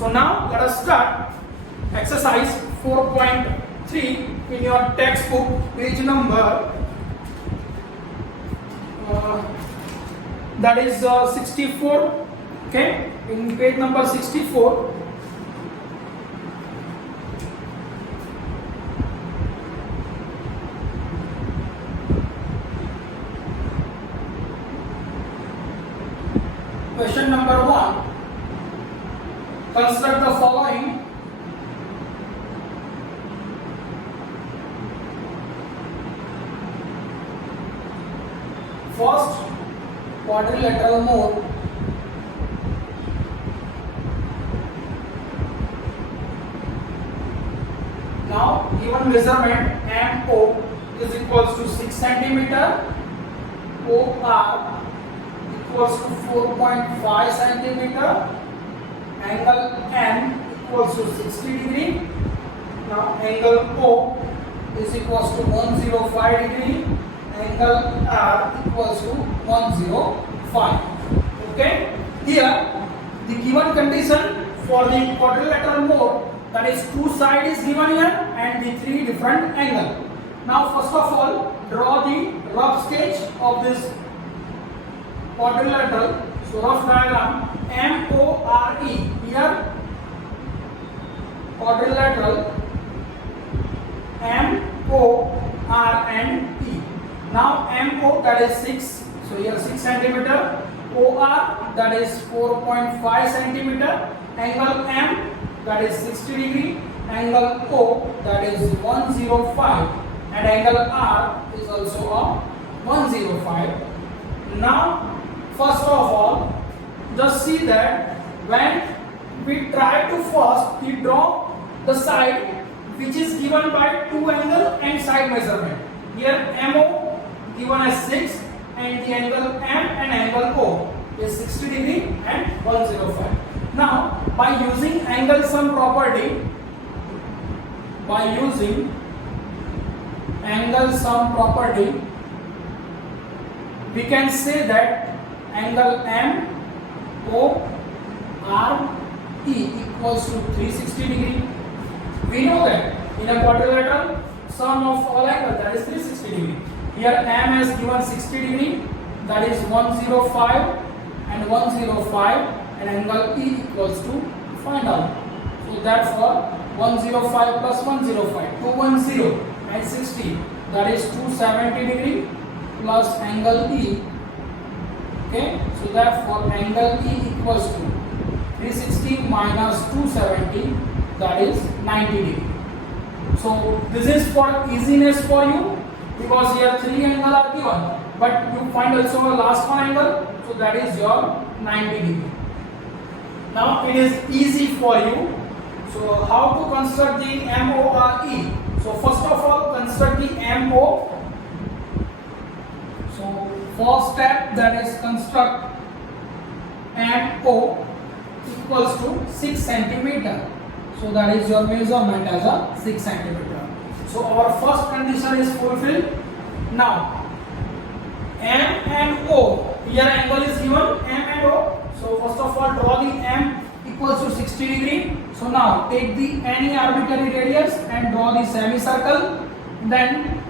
So now let us start exercise 4.3 in your textbook, page number that is 64. Okay, in page number 64. Question number 1. Construct the following. First, quadrilateral mode. Now, given measurement MO is equals to 6 centimeter, OR equals to 4.5 centimeter, angle N equals to 60 degree. Now angle O is equals to 105 degree, angle R equals to 105. Okay, here the given condition for the quadrilateral mode, that is two sides is given here and the three different angle. Now first of all, draw the rough sketch of this quadrilateral. So rough diagram MORE, here quadrilateral MOR and E. Now MO, that is 6, so here 6 centimeter, OR, that is 4.5 centimeter, angle M, that is 60 degree, angle O, that is 105, and angle R is also a 105. Now first of all, just see that when we try to first we draw the side which is given by two angle and side measurement. Here MO given as 6 and the angle M and angle O is 60 degree and 105. Now by using angle sum property, we can say that angle MORE equals to 360 degree. We know that in a quadrilateral, sum of all angles, that is 360 degree. Here M is given 60 degree, that is 105 and 105, and angle E equals to find out. So therefore 105 plus 105, 210 and 60, that is 270 degree plus angle E. Okay, so therefore angle E equals to 360 minus 270, that is 90 degree. So this is for easiness for you, because here three angle are given, but you find also a last one angle, so that is your 90 degree. Now it is easy for you. So how to construct the MORE? So first of all, construct the MO. So first step, that is construct MO equals to 6 centimeter. So that is your measurement as a 6 centimeter. So our first condition is fulfilled. Now M and O, here angle is given M and O. So first of all, draw the M equals to 60 degree. So now take the any arbitrary radius and draw the semicircle. Then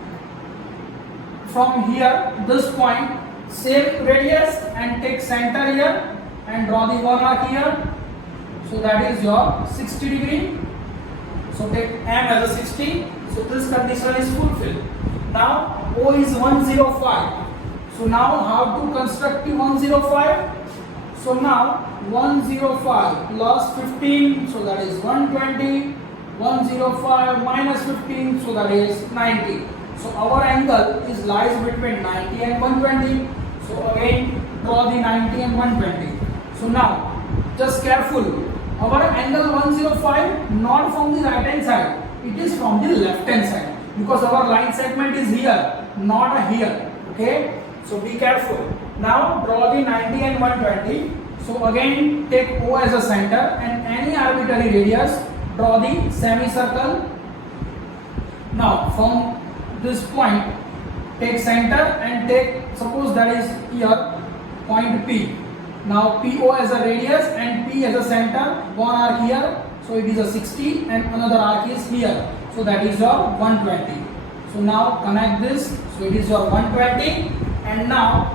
from here, this point, same radius and take center here and draw the one arc here. So that is your 60 degree. So take M as a 60. So this condition is fulfilled. Now O is 105. So now how to construct the 105? So now 105 plus 15, so that is 120. 105 minus 15, so that is 90. So our angle is lies between 90 and 120. So again draw the 90 and 120. So now just careful. Our angle 105 not from the right hand side, it is from the left hand side, because our line segment is here, not here. Okay, so be careful. Now draw the 90 and 120. So again take O as a center and any arbitrary radius, draw the semicircle. Now from this point take center and take, suppose that is here point P. Now PO as a radius and P as a center, one arc here, so it is a 60 and another arc is here, so that is your 120. So now connect this, so it is your 120 and now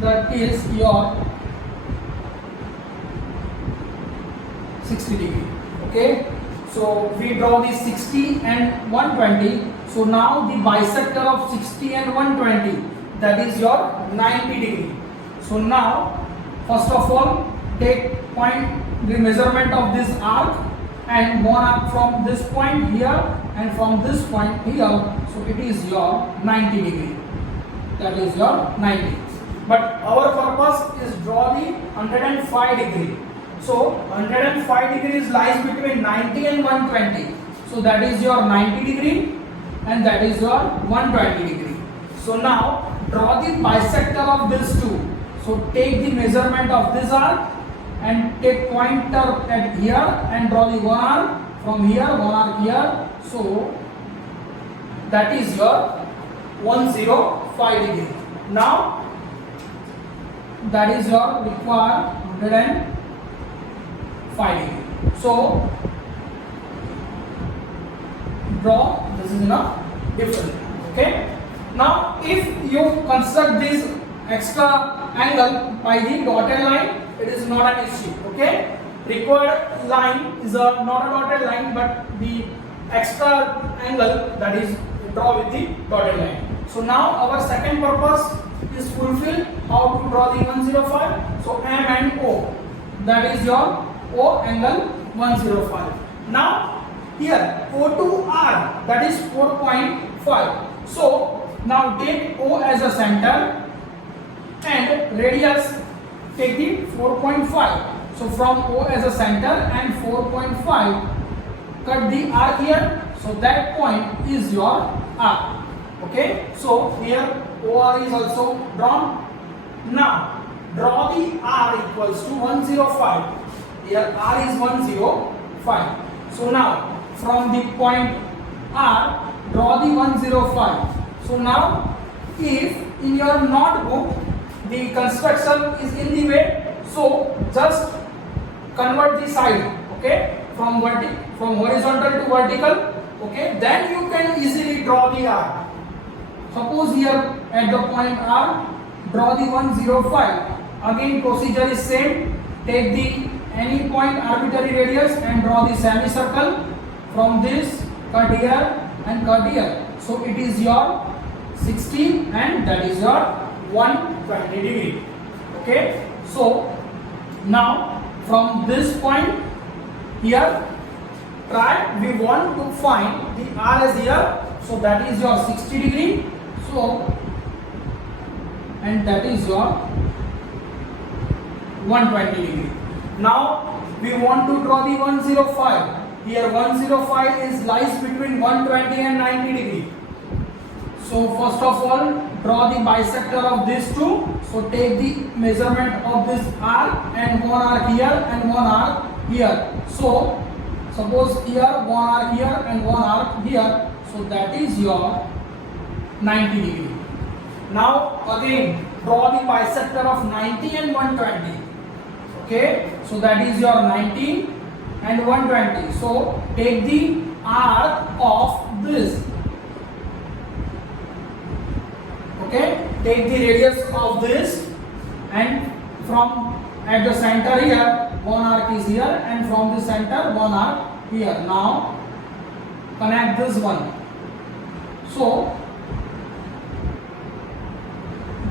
that is your 60 degree. Okay, so we draw the 60 and 120. So now the bisector of 60 and 120, that is your 90 degree. So now first of all take the measurement of this arc and one arc from this point here and from this point here. So it is your 90 degree. That is your 90. But our purpose is draw the 105 degree. So 105 degrees lies between 90 and 120. So that is your 90 degree and that is your 120 degree. So now draw the bisector of these two. So take the measurement of this arc and take pointer at here and draw the one arc from here, one arc here. So that is your 105 degree. Now that is your required 105 degree. So draw, this is enough different. Okay. Now if you construct this extra angle by the dotted line, it is not an issue. Okay. Required line is not a dotted line, but the extra angle, that is draw with the dotted line. So now our second purpose is fulfilled. How to draw the 105? So M and O, that is your O angle 105. Now here O to R, that is 4.5. So now take O as a center and radius take the 4.5. So from O as a center and 4.5, cut the arc here. So that point is your arc. Okay. So here OR is also drawn. Now draw the R equals to 105. Here R is 105. So now from the point R, draw the 105. So now if in your notebook the construction is in the way, so just convert the side, okay, from horizontal to vertical, okay, then you can easily draw the arc. Suppose here at the point R, draw the 105. Again procedure is same. Take the any point arbitrary radius and draw the semicircle. From this cut here and cut here. So it is your 60 and that is your 120 degree. Okay. So now from this point here, we want to find the R as here. So that is your 60 degree. So and that is your 120 degree. Now we want to draw the 105. Here 105 is lies between 120 and 90 degree. So first of all draw the bisector of these two. So take the measurement of this arc and one arc here and one arc here. So suppose here one arc here and one arc here. So that is your 90 degree. Now again draw the bisector of 90 and 120. Okay, so that is your 90 and 120. So take the arc of this. Okay, take the radius of this and from at the center here one arc is here and from the center one arc here. Now connect this one. So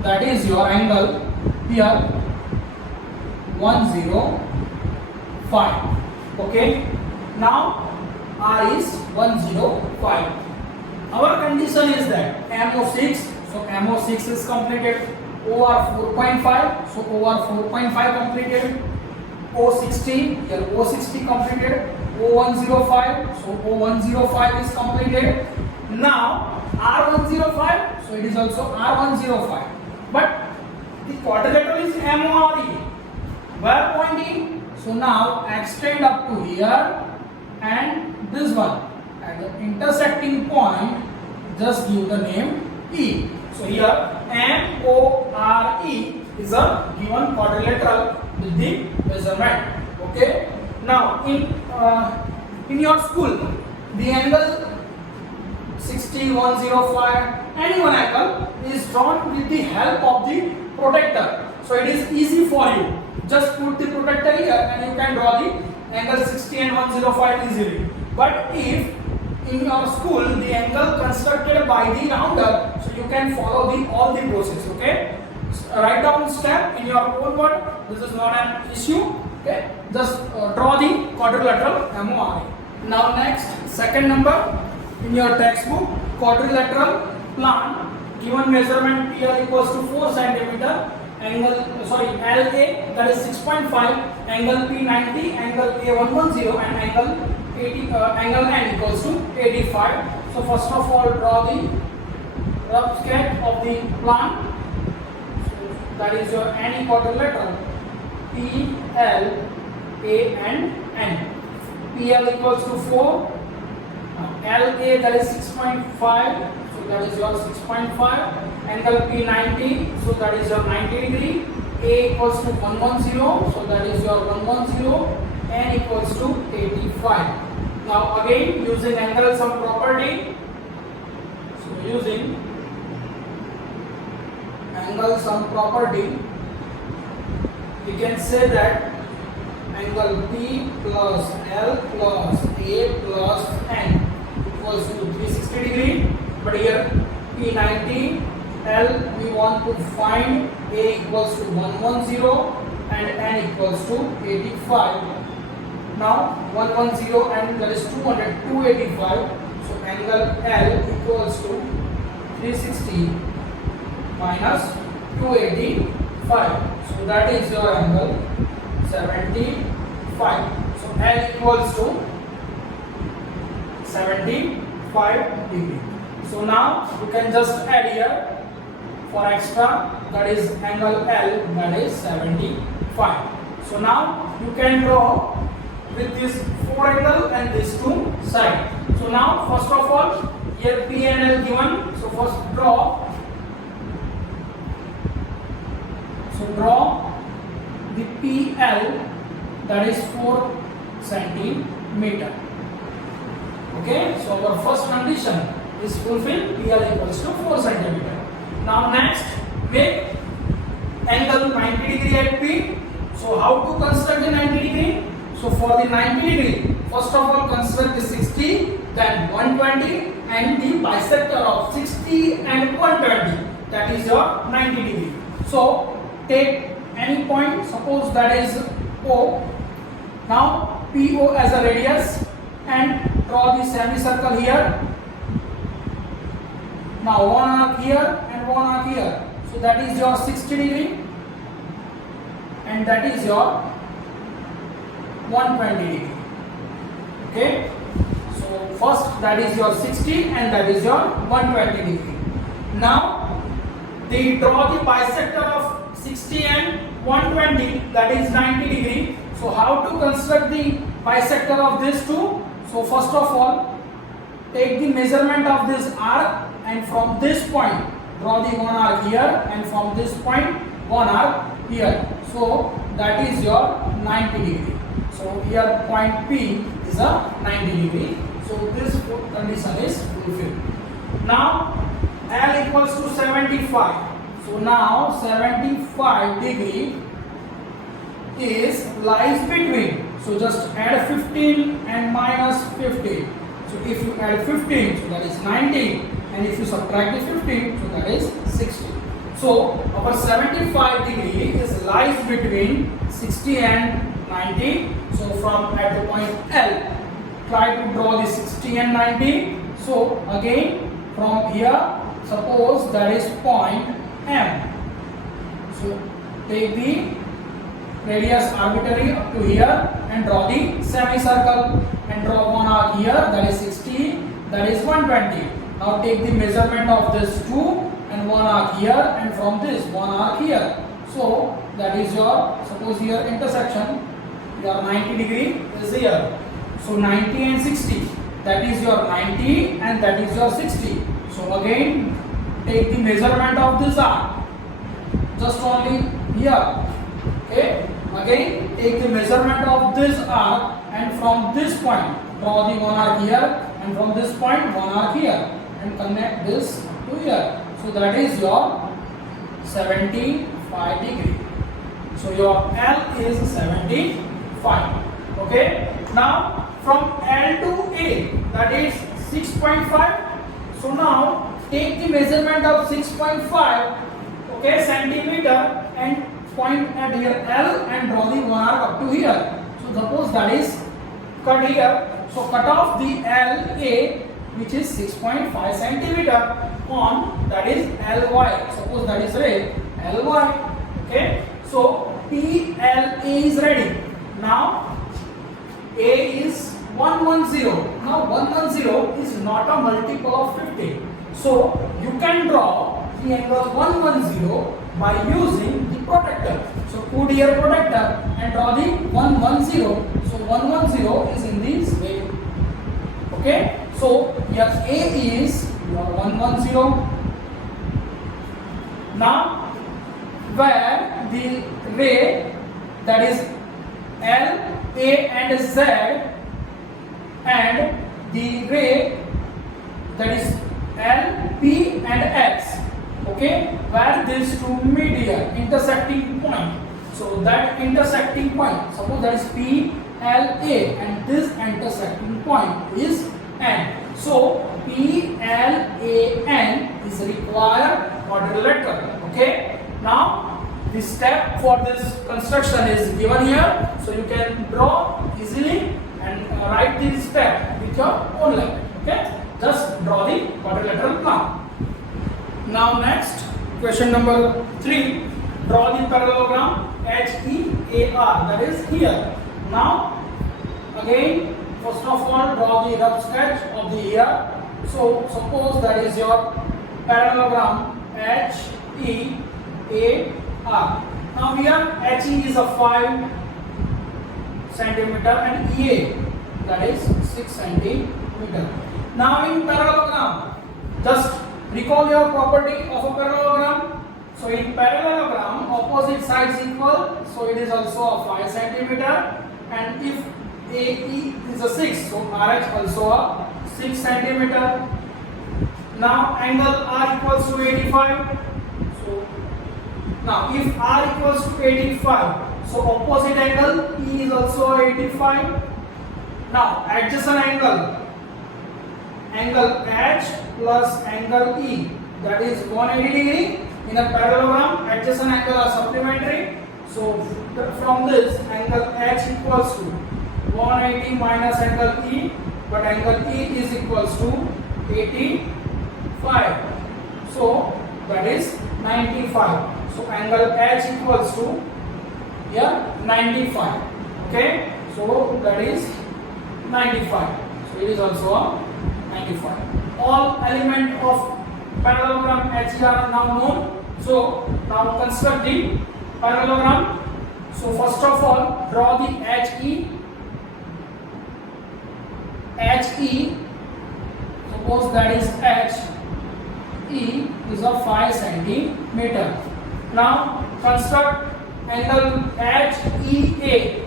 that is your angle here 105. Okay, now R is 105. Our condition is that MO6, so MO6 is completed, OR 4.5, so OR 4.5 completed, O60, here O60 completed, O105, so O105 is completed. Now R105, so it is also R105. But the quadrilateral is MORE. Where pointing? So now extend up to here and this one. At the intersecting point, just give the name E. So here MORE is a given quadrilateral with the measurement. Okay. Now in your school, the angle 60, 105, any one angle is drawn with the help of the protractor. So it is easy for you. Just put the protractor here and you can draw the angle 60 and 105 easily. But if in your school the angle constructed by the rounder, so you can follow all the process. Okay. Write down step in your own word. This is not an issue. Okay. Just draw the quadrilateral MORE. Now next, second number in your textbook, quadrilateral plan. Given measurement PL equals to 4 centimeter. LA that is 6.5, angle P 90, angle A 110, and angle N equals to 85. So first of all, draw the rough sketch of the plan. So that is your any quadrilateral P, L, A and N. PL equals to 4, LA that is 6.5. So that is your 6.5, angle P 90, so that is your 90 degree, A equals to 110, so that is your 110, N equals to 85. Now again using angle sum property, so using angle sum property, we can say that angle P plus L plus A plus N equals to 360 degree. But here P90, L we want to find, A equals to 110 and N equals to 85. Now 110 and that is 200, 285. So angle L equals to 360 minus 285. So that is your angle 75. So L equals to 75 degree. So now you can just add here for extra, that is angle L, that is 75. So now you can draw with this 4 angle and this 2 side. So now first of all, here P and L given. So first draw. So draw the PL, that is 4 centimeter. Okay, so our first condition is fulfilled, PL equals to 4 centimeter. Now next, make angle 90 degree at P. So how to construct the 90 degree? So for the 90 degree, first of all construct the 60, then 120 and the bisector of 60 and 120, that is your 90 degree. So take any point, suppose that is O. Now PO as a radius and draw the semicircle here. Now one arc here and one arc here. So that is your 60 degree and that is your 120 degree. Okay. So first that is your 60 and that is your 120 degree. Now they draw the bisector of 60 and 120, that is 90 degree. So how to construct the bisector of this two? So first of all, take the measurement of this arc and from this point draw the one arc here and from this point one arc here. So that is your 90 degree. So here point P is a 90 degree. So this condition is fulfilled. Now L equals to 75. So now 75 degree is lies between. So just add 15 and minus 15. So if you add 15, so that is 90, and if you subtract the 15, so that is 60. So our 75 degree is lies between 60 and 90. So from at the point L, try to draw the 60 and 90. So again from here, suppose that is point M. So take the radius arbitrary up to here and draw the semicircle and draw one arc here, that is 60, that is 120. Now take the measurement of this 2 and one arc here and from this one arc here. So that is your, suppose here intersection, your 90 degree is here. So 90 and 60, that is your 90 and that is your 60. So again take the measurement of this arc, just only here. Okay, Again, take the measurement of this arc and from this point draw the one arc here, and from this point one arc here, and connect this to here. So that is your 75 degree. So your L is 75. Okay. Now from L to A, that is 6.5. So now take the measurement of 6.5, okay, centimeter, and point at here L and draw the one arc up to here. So suppose that is cut here. So cut off the LA, which is 6.5 centimeter, on that is LY. Suppose that is LY. Okay. So PLA is ready. Now A is 110. Now 110 is not a multiple of 50. So you can draw the angle 110 by using the protractor. So put here protractor and draw the 110. So 110 is in this way. Okay. So your A is your 110. Now where the ray, that is L, A and Z, and the ray, that is L, P and X, okay, where these two meet here, intersecting point. So that intersecting point, suppose that is P, L, A, and this intersecting point is N. So P, L, A, N is required quadrilateral. Okay. Now the step for this construction is given here, so you can draw easily and write this step with your own language. Okay, just draw the quadrilateral plan. Now next, question number 3, draw the parallelogram HEAR, that is here. Now again, first of all, draw the rough sketch of the ear. So suppose that is your parallelogram HEAR. Now here HE is a 5 centimeter and EA, that is 6 centimeter. Now in parallelogram, just recall your property of a parallelogram. So in parallelogram, opposite sides equal, so it is also a 5 centimeter, and if AE is a 6, so RH also a 6 centimeter. Now angle R equals to 85. So now if R equals to 85, so opposite angle E is also 85. Now adjacent angle H plus angle E, that is 180 degree. In a parallelogram, adjacent angle are supplementary. So from this, angle H equals to 180 minus angle E, but angle E is equals to 85. So that is 95. So angle H equals to 95. Okay. So that is 95. So it is also a 95. All element of parallelogram HE are now known. So now construct the parallelogram. So first of all, draw the HE. Suppose that is HE is a 5 centimeter. Now construct angle HEA,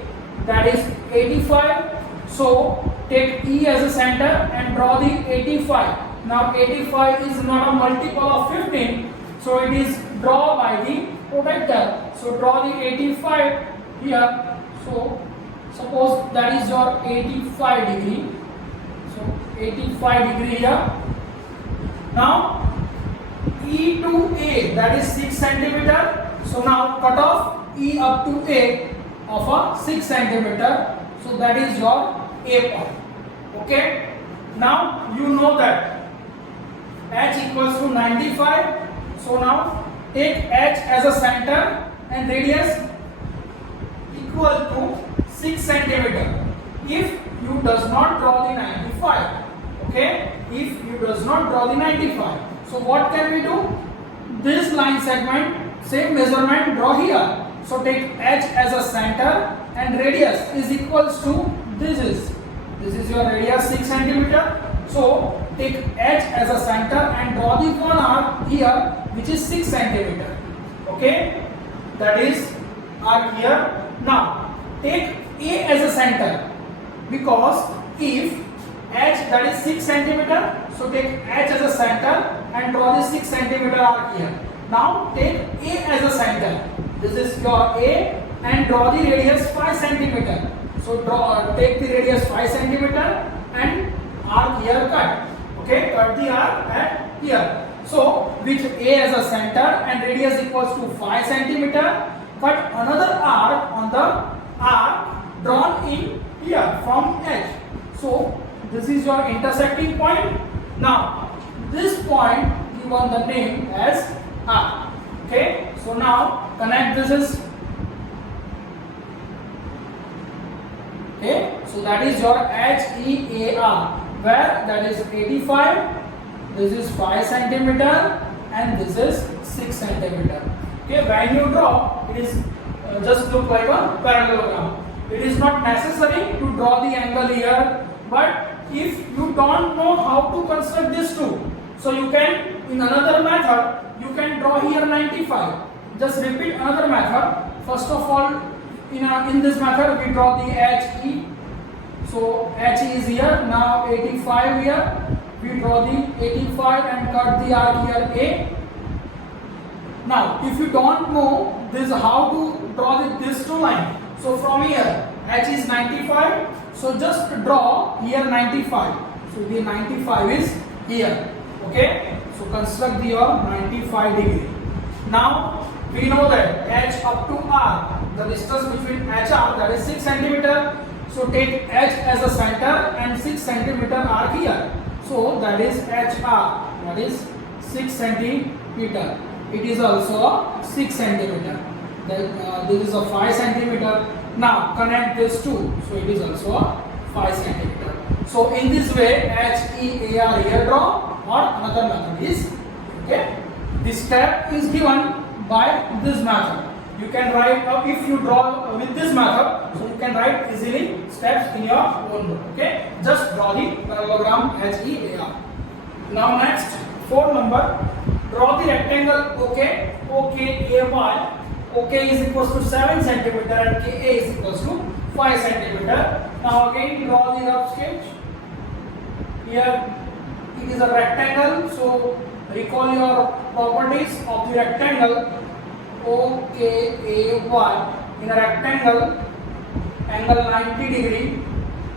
that is 85. So take E as a center and draw the 85. Now 85 is not a multiple of 15, so it is drawn by the protractor. So draw the 85 here. So suppose that is your 85 degree. So 85 degree here. Now E to A, that is 6 centimeter. So now cut off E up to A of a 6 centimeter. So that is your A point. Okay. Now you know that H equals to 95. So now take H as a center and radius equal to 6 centimeter. If you does not draw the 95, okay, if you does not draw the 95, so what can we do? This line segment, same measurement, draw here. So take H as a center and radius is equals to this is your radius 6 centimeter. So take H as a center and draw the one arc here, which is 6 centimeter. Okay, that is arc here. Now take A as a center, because if H, that is 6 centimeter, so take H as a center and draw the 6 centimeter arc here. Now take A as a center. This is your A and draw the radius 5 centimeter. So take the radius 5 centimeter and arc here cut. Okay, cut the arc at here. So with A as a center and radius equals to 5 centimeter, cut another arc on the arc drawn in here from H. So this is your intersecting point. Now this point given the name as R. Okay, so now connect this is. Okay, so that is your HEAR, where that is 85, this is 5 centimeter and this is 6 centimeter. Okay, when you draw, it is just look like a parallelogram. It is not necessary to draw the angle here, but if you don't know how to construct this two, so you can, in another method, you can draw here 95. Just repeat another method. First of all, in this method we draw the HE. So HE is here. Now 85 here. We draw the 85 and cut the arc here A. Now if you don't know this how to draw this two line, so from here H is 95. So just draw here 95. So the 95 is here. Okay. So construct your 95 degree. Now we know that H up to R, the distance between HR, that is 6 centimeter. So take H as a center and 6 centimeter arc here. So that is HR, that is 6 centimeter. It is also 6 centimeter. This is a 5 centimeter. Now connect this two. So it is also 5 centimeter. So in this way, HEAR here draw, or another method is, okay. This step is given by this method. You can write if you draw with this method, so you can write easily steps in your own book. Okay, just draw the parallelogram HEAR. Now next, 4 number, draw the rectangle OK, OKAY. OK is equals to 7 centimeter and KA is equals to 5 centimeter. Now again draw the rough sketch. Here it is a rectangle, so recall your properties of the rectangle. OKAY, in a rectangle, angle 90 degree.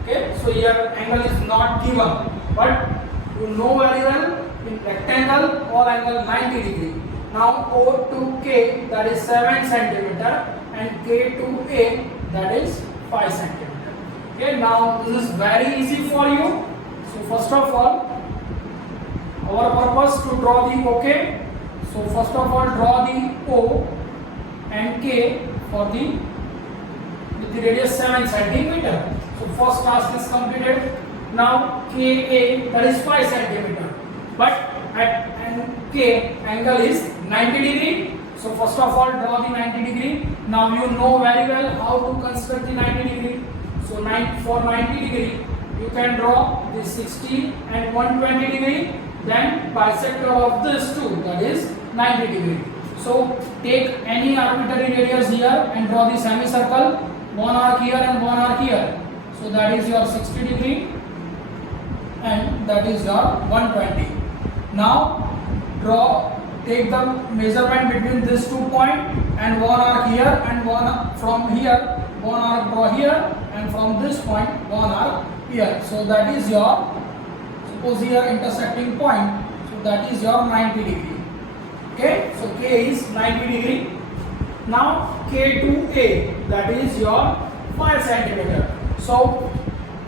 Okay, so here angle is not given, but you know very well in rectangle all angle 90 degree. Now O to K, that is 7 centimeter and K to A, that is 5 centimeter. Okay, now this is very easy for you. So first of all, our purpose to draw the OK. So first of all, draw the O and K for the with the radius 7 centimeter. So first task is completed. Now KA, that is 5 centimeter, but at K angle is 90 degree. So first of all, draw the 90 degree. Now you know very well how to construct the 90 degree. So for 90 degree, you can draw the 60 and 120 degree. Then bisector of this two, that is 90 degree. So take any arbitrary radius here and draw the semicircle, one arc here and one arc here. So that is your 60 degree and that is your 120. Now take the measurement between these 2 points and one arc here and one from here, one arc draw here, and from this point one arc here. So that is your, suppose here intersecting point, so that is your 90 degree. Okay, so K is 90 degree. Now K to A, that is your 5 centimeter. So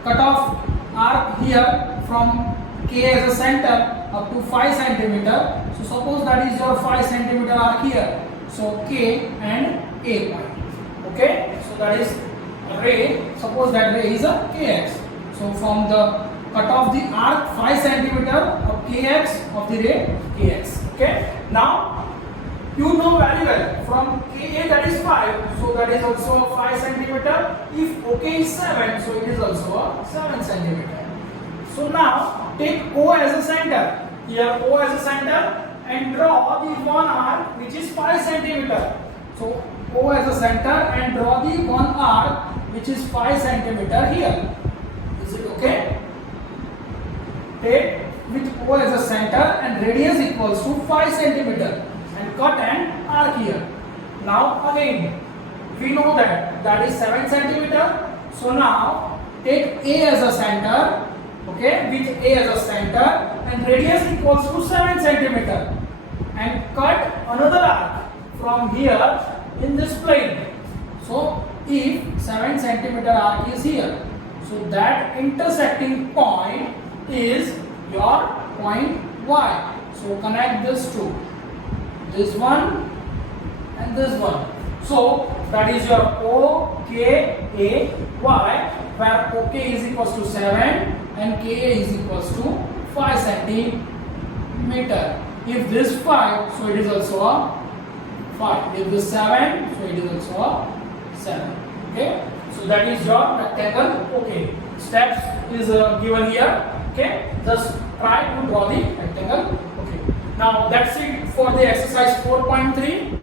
cut off arc here from K as a center up to 5 centimeter. So suppose that is your 5 centimeter arc here. So K and A point. Okay, so that is ray. Suppose that ray is a KX. So from the cut off the arc 5 centimeter of KX of the ray KX. Okay. Now you know very well from KA that is 5, so that is also 5 centimeter. If OK is 7, so it is also a 7 centimeter. So now take O as a center. Here O as a center and draw the one arc which is 5 centimeter. So O as a center and draw the one arc which is 5 centimeter here. Is it okay? Take with O as a center and radius equals to 5 centimeter and cut an arc here. Now again, we know that is 7 centimeter. So now take A as a center, okay, with A as a center and radius equals to 7 centimeter and cut another arc from here in this plane. So if 7 centimeter arc is here, so that intersecting point is your point Y. So connect this two, this one and this one. So that is your OKAY, where OK is equals to 7 and KA is equals to 5 centimeter. If this 5, so it is also a 5. If this 7, so it is also a 7. Okay. So that is your rectangle. Okay. Steps is given here. Okay. Just try to draw the rectangle. Okay. Now that's it for the exercise 4.3.